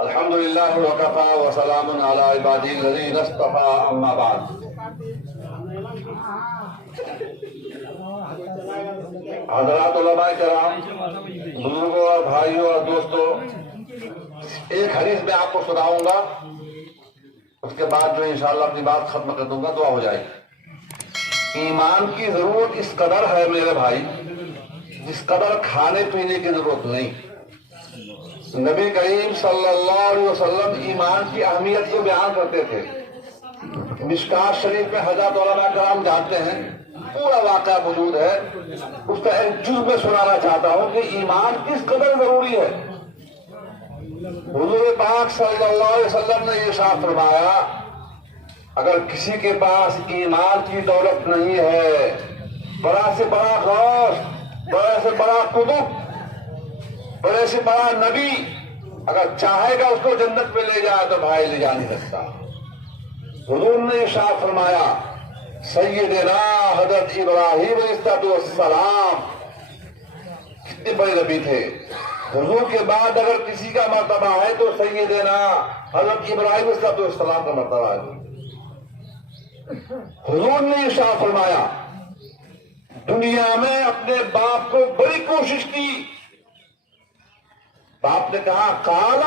الحمدللہ وکفا وسلام علی عبادہ الذین اصطفى اما بعد۔ حضرات علماء کرام، بزرگوں اور بھائیوں اور دوستوں، ایک حدیث میں آپ کو سناؤں گا، اس کے بعد جو انشاءاللہ اپنی بات ختم کر دوں گا، دعا ہو جائے گی۔ ایمان کی ضرورت اس قدر ہے میرے بھائی جس قدر کھانے پینے کی ضرورت نہیں۔ نبی کریم صلی اللہ علیہ وسلم ایمان کی اہمیت کو بیان کرتے تھے۔ مشکات شریف میں حضرات علماء کرام جانتے ہیں، پورا واقعہ موجود ہے، اس کا ایک جز میں سنانا چاہتا ہوں کہ ایمان کس قدر ضروری ہے۔ حضور پاک صلی اللہ علیہ وسلم نے ارشاد فرمایا، اگر کسی کے پاس ایمان کی دولت نہیں ہے، بڑا سے بڑا غوث، بڑا سے بڑا قطب، بڑے سے بڑا نبی اگر چاہے گا اس کو جنت میں لے جائے تو بھائی لے جا نہیں سکتا۔ حضور نے ارشاد فرمایا، سیدنا حضرت ابراہیم علیہ السلام کتنے بڑے نبی تھے، حضور کے بعد اگر کسی کا مرتبہ ہے تو سیدنا حضرت ابراہیم علیہ السلام کا مرتبہ ہے۔ حضور نے ارشاد فرمایا، دنیا میں اپنے باپ کو بڑی کوشش کی۔ باپ نے کہا، قال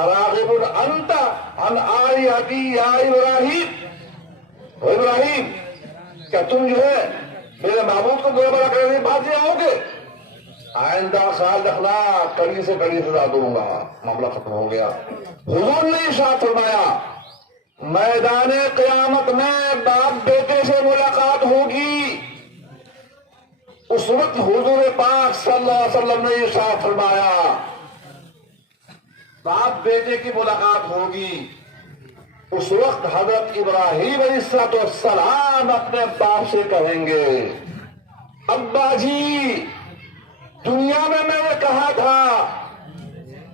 اراغب انت عن آلیہتی یا ابراہیم، ابراہیم کیا تم جو ہے میرے معبود کو برا کرنے کی بات آؤ گے؟ آئندہ خیال رکھنا، کڑی سے کڑی سزا دوں گا۔ معاملہ ختم ہو گیا۔ حضور نے ارشاد فرمایا، میدان قیامت میں باپ بیٹے سے ملاقات ہوگی۔ اس وقت حضور پاک صلی اللہ علیہ وسلم نے ارشاد فرمایا، باپ بیٹے کی ملاقات ہوگی۔ اس وقت حضرت ابراہیم علیہ السلام اپنے باپ سے کہیں گے، ابا جی، دنیا میں نے کہا تھا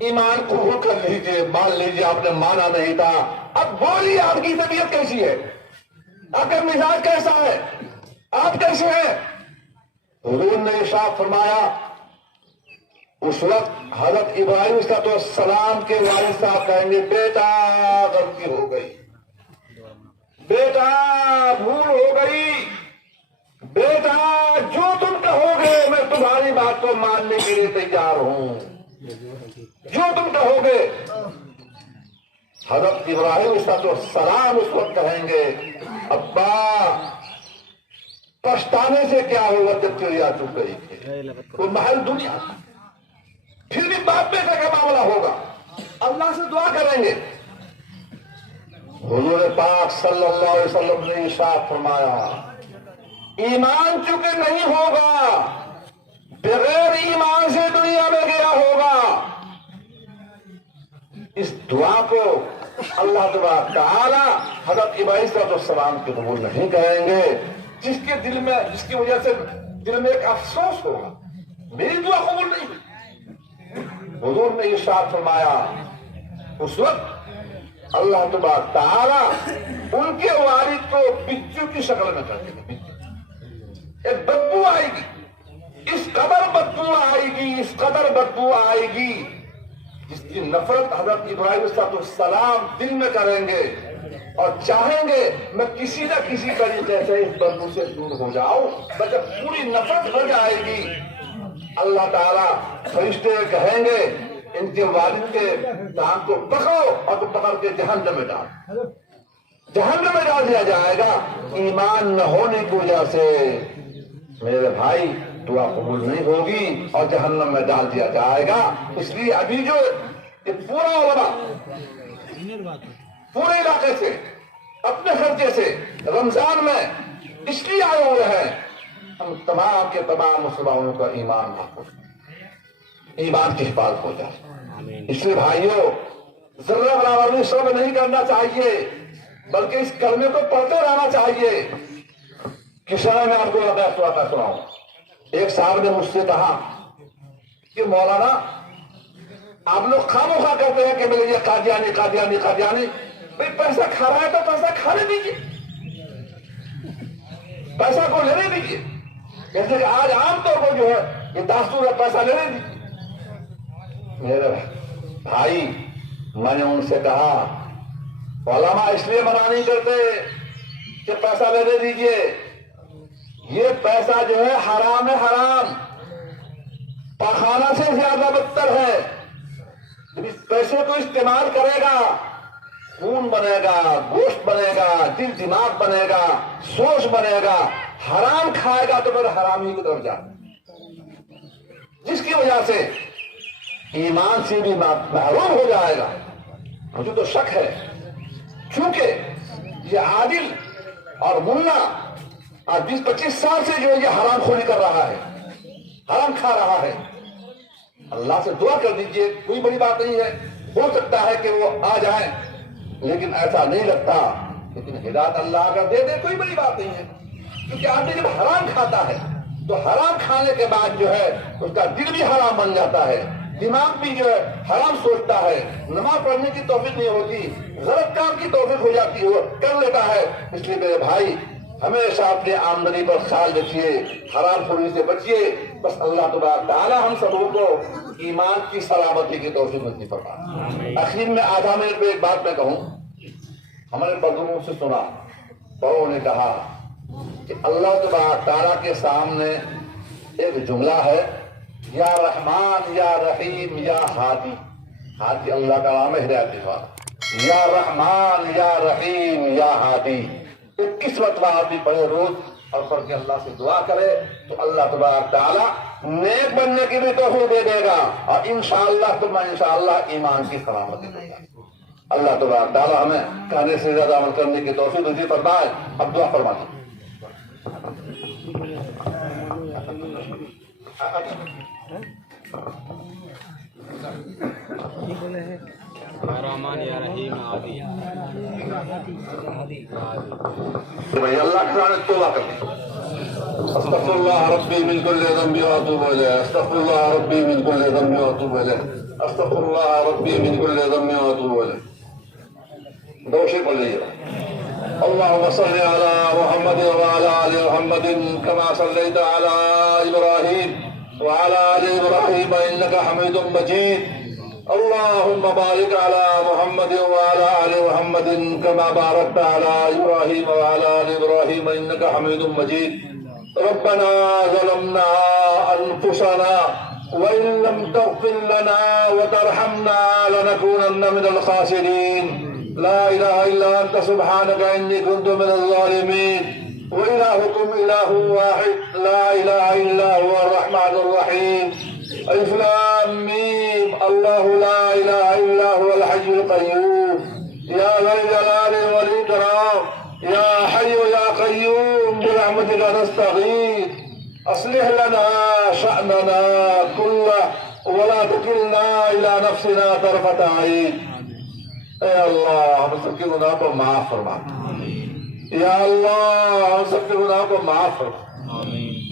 ایمان قبول کر لیجیے، مان لیجیے، آپ نے مانا نہیں تھا، اب بولیے آپ کی طبیعت کیسی ہے، آپ کا مزاج کیسا ہے، آپ کیسے ہیں؟ حضور نے ارشاد فرمایا، اس وقت حضرت ابراہیم علیہ السلام کے والد صاحب کہیں گے، بیٹا غلطی ہو گئی، بیٹا بھول ہو گئی، بیٹا جو تم کہو گے میں تمہاری بات کو ماننے کے لیے تیار ہوں، جو تم کہو گے۔ حضرت ابراہیم علیہ السلام اس وقت کہیں گے، ابا پچھتانے سے کیا ہوگا جب تیری آ چک گئی، وہ محل دنیا، پھر بھی باپ بیٹے کا معاملہ ہوگا، اللہ سے دعا کریں گے۔ حضور پاک صلی اللہ علیہ وسلم نے ارشاد فرمایا، ایمان چونکہ نہیں ہوگا، بغیر ایمان سے دنیا میں گیا ہوگا، اس دعا کو اللہ تبارک تعالی حضرت ابراہیم علیہ السلام کے قبول نہیں کریں گے۔ جس کے دل میں، جس کی وجہ سے دل میں ایک افسوس ہوگا، میری دعا قبول نہیں ہوئی۔ حضور نے ارشاد فرمایا، اس وقت اللہ تبارک تعالی ان کے والد کو بچو کی شکل میں کر دے گا، ایک بدبو آئے گی، اس قدر بدبو آئے گی، اس قدر بدبو آئے گی جس کی نفرت حضرت ابراہیم علیہ السلام دل میں کریں گے اور چاہیں گے میں کسی نہ کسی طریقے سے اس بدبو سے دور ہو جاؤں۔ جب پوری نفرت ہو جائے گی، اللہ تعالیٰ فرشتے کہیں گے ان کے والد کے دانت کو پکڑو اور تو پکڑ کے جہنم میں ڈال دیا جائے گا۔ ایمان نہ ہونے کی وجہ سے میرے بھائی دعا قبول نہیں ہوگی اور جہنم میں ڈال دیا جائے گا۔ اس لیے ابھی جو یہ پورا علماء پورے علاقے سے اپنے خرچے سے رمضان میں اس لیے آئے ہوئے ہیں، ہم تمام کے تمام مسلمانوں کا ایمان محفوظ، ایمان کی حفاظت ہو جائے۔ اس لیے بھائیوں، ذرہ برابر شرم نہیں کرنا چاہیے، بلکہ اس کلمے کو پڑھتے رہنا چاہیے۔ کس میں آپ کو سناؤں، ایک صاحب نے مجھ سے کہا کہ مولانا آپ لوگ خواہ کہتے ہیں کہ میرے لیے قادیانی قادیانی قادیانی، بھائی پیسہ کھا رہا ہے تو پیسہ کھانے دیجیے، پیسہ کو لینے دیجیے، جیسے کہ آج عام طور پر جو ہے یہ دستور ہے پیسہ لینے دیجیے۔ میرے بھائی میں نے ان سے کہا علماء اس لیے منع نہیں کرتے کہ پیسہ لے دے دیجئے، یہ پیسہ جو ہے حرام ہے، حرام پاخانہ سے زیادہ بدتر ہے۔ جب اس پیسے کو استعمال کرے گا خون بنے گا، گوشت بنے گا، دل دماغ بنے گا، سوچ بنے گا، حرام کھائے گا تو پھر حرامی کی طرف جائے، جس کی وجہ سے ایمان سے بھی محروم ہو جائے گا۔ مجھے تو شک ہے کیونکہ یہ عادل اور ملا آج 20-25 سال سے جو ہے یہ حرام خوری کر رہا ہے، حرام کھا رہا ہے۔ اللہ سے دعا کر دیجئے، کوئی بڑی بات نہیں ہے، ہو سکتا ہے کہ وہ آ جائیں، لیکن ایسا نہیں لگتا۔ لیکن ہدایت اللہ اگر دے دے کوئی بڑی بات نہیں ہے، کیونکہ آدمی جب حرام کھاتا ہے تو حرام کھانے کے بعد جو ہے اس کا دل بھی حرام بن جاتا ہے، دماغ بھی جو ہے حرام سوچتا ہے، نماز پڑھنے کی توفیق نہیں ہوتی، غلط کام کی توفیق ہو جاتی ہے، کر لیتا ہے۔ اس لیے میرے بھائی ہمیشہ اپنی آمدنی پر خیال رکھیے، حرام خوری سے بچیے۔ بس اللہ تبارک تعالی ہم سبوں کو ایمان کی سلامتی کی توفیق نصیب فرمائے۔ آخر میں آدھا منٹ میں ایک بات میں کہوں، ہمارے بزرگوں سے سنا، بڑوں نے کہا کہ اللہ تبارک تعالیٰ کے سامنے ایک جملہ ہے، یا رحمان یا رحیم یا ہادی۔ ہادی اللہ کا نام ہے، ہدایت والا۔ یا رحمان یا رحیم یا ہادی، 21 مرتبہ آدمی پڑھے روز اور پڑھ کے اللہ سے دعا کرے تو اللہ تبارک تعالیٰ نیک بننے کی بھی توفیق دے دے گا، اور انشاءاللہ ثم انشاءاللہ ایمان کی سلامتی دے گا۔ اللہ تبارک تعالیٰ ہمیں کہنے سے زیادہ عمل کرنے کی توفیق نصیب فرمائے۔ اب دعا فرمائیں۔ رحمان یا رحیم عادی بھائی اللہ کے سامنے توبہ کریں، استغفر اللہ ربی من کل ذنب واتوب الیہ، استغفر اللہ ربی من کل ذنب واتوب الیہ، استغفر اللہ ربی من کل ذنب واتوب الیہ۔ دوشی پڑھ لیجیے۔ اللهم صل على محمد وعلى آل محمد كما صليت على إبراهيم وعلى آل إبراهيم إنك حميد مجيد، اللهم بارك على محمد وعلى آل محمد كما باركت على إبراهيم وعلى آل إبراهيم إنك حميد مجيد۔ ربنا ظلمنا أنفسنا وإن لم تغفر لنا وترحمنا لنكونن من الخاسرين، لا إله إلا أنت سبحانك إني كنت من الظالمين، وإلهكم إله واحد لا إله إلا هو الرحمن الرحيم۔ ألف لام ميم، الله لا إله إلا هو الحي القيوم، يا ذا الجلال والإكرام، يا حي يا قيوم برحمتك نستغيث، أصلح لنا شأننا كله ولا تكلنا إلى نفسنا طرفة عين۔ اے اللہ ہم سب کے گناہ کو معاف فرما، یا اللہ ہم سب کے گناہ کو معاف فرما،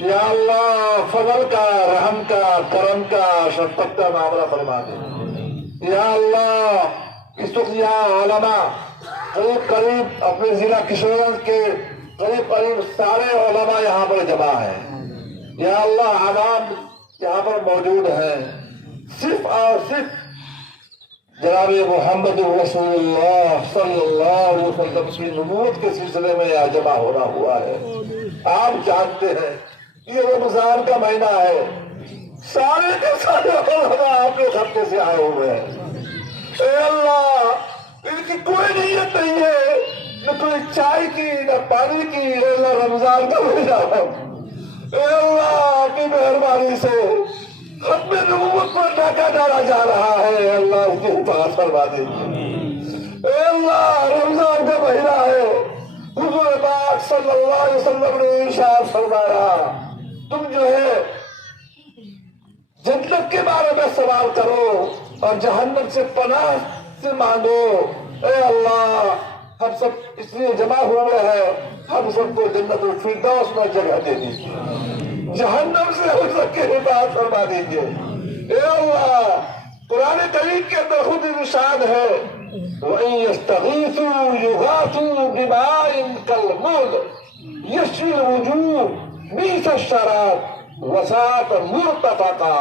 یا اللہ فضل کا، رحم کا، کرم کا، شفقت کا معاملہ فرما دے۔ یا اللہ اس وقت یہاں علماء قریب اپنے ضلع کشور گنج کے قریب سارے علماء یہاں پر جمع ہیں، یا اللہ عوام یہاں پر موجود ہیں، صرف اور صرف جناب محمد رسول اللہ صلی اللہ علیہ وسلم کی نبوت کے سلسلے میں یہاں جمع ہونا ہوا ہے۔ آپ جانتے ہیں یہ رمضان کا مہینہ ہے، سارے کے سارے علماء آپ کے خطے سے آئے ہوئے ہیں۔ اے اللہ ان کی کوئی نیت نہیں ہے، نہ کوئی چائے کی نہ پانی کی، اے اللہ رمضان کا مہینہ ہے، اے اللہ آپ کی مہربانی سے ختم نبوت پر ڈاکہ ڈالا جا رہا ہے، اللہ اس کی حفاظت فرما دیجیے۔ اے اللہ رمضان کا مہینہ ہے، حضور پاک صلی اللہ علیہ وسلم نے ارشاد فرمایا تم جو ہے جنت کے بارے میں سوال کرو اور جہنم سے پناہ سے مانگو۔ اے اللہ ہم سب اس لیے جمع ہوئے ہیں، ہم سب کو جنت الفردوس میں جگہ دے دیجیے، جہنم سے ہم سب کی حفاظت فرما دیجیے۔ اے اللہ قرآن کریم کے اندر خود ارشاد ہے وَإِن يَسْتَغِيثُوا يُغَاثُوا بِمَاءٍ كَالْمُهْلِ يَشْوِي الْوُجُوهَ بِئْسَ الشَّرَابُ وَسَاءَتْ مُرْتَفَقًا۔